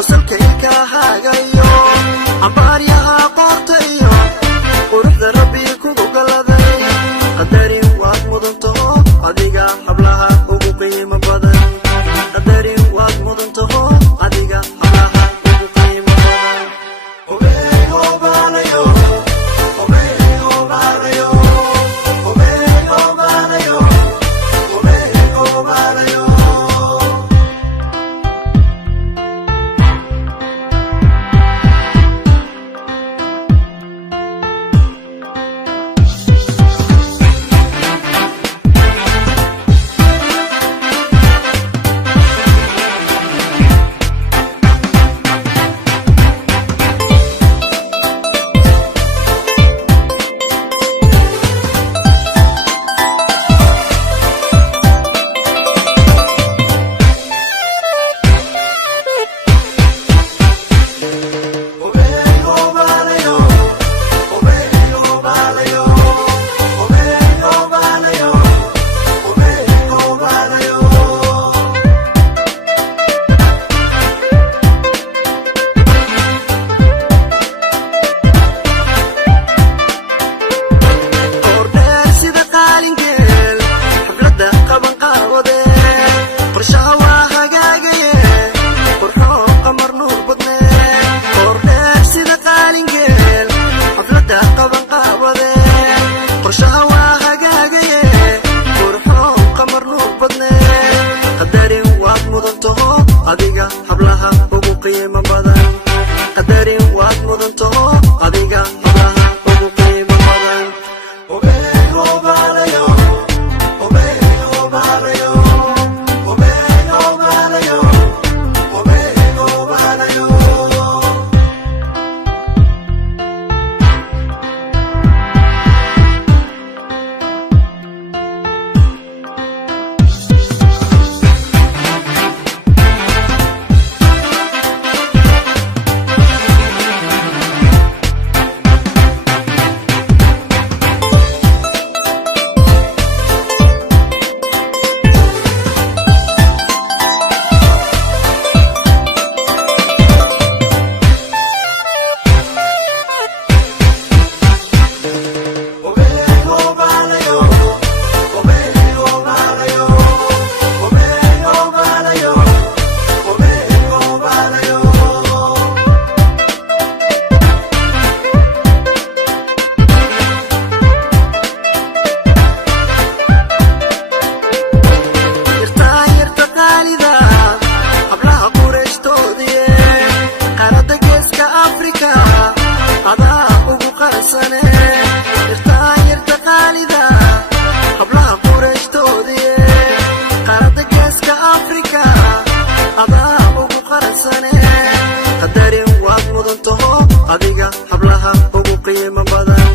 qosolkayga hagayo ambaariyaha qortayo quruxda rabbi kugu galaday qadarin waad mudantaho adiga hablaha ugu qiimo badan qadarin waad mudantaho adiga hablaha ugu qiimo badan obeyo balayo obeyo balayo obeyo balayo obeyo balayo adiga hablaha ugu qiimo badan qadarin waad mudantaho adiga hablaha ugu qiimo badan obeyo balayo obeyo balayo obeyo balayo obeyo balayo qadarin waad mudantaho adiga hablaha ugu qiimo badan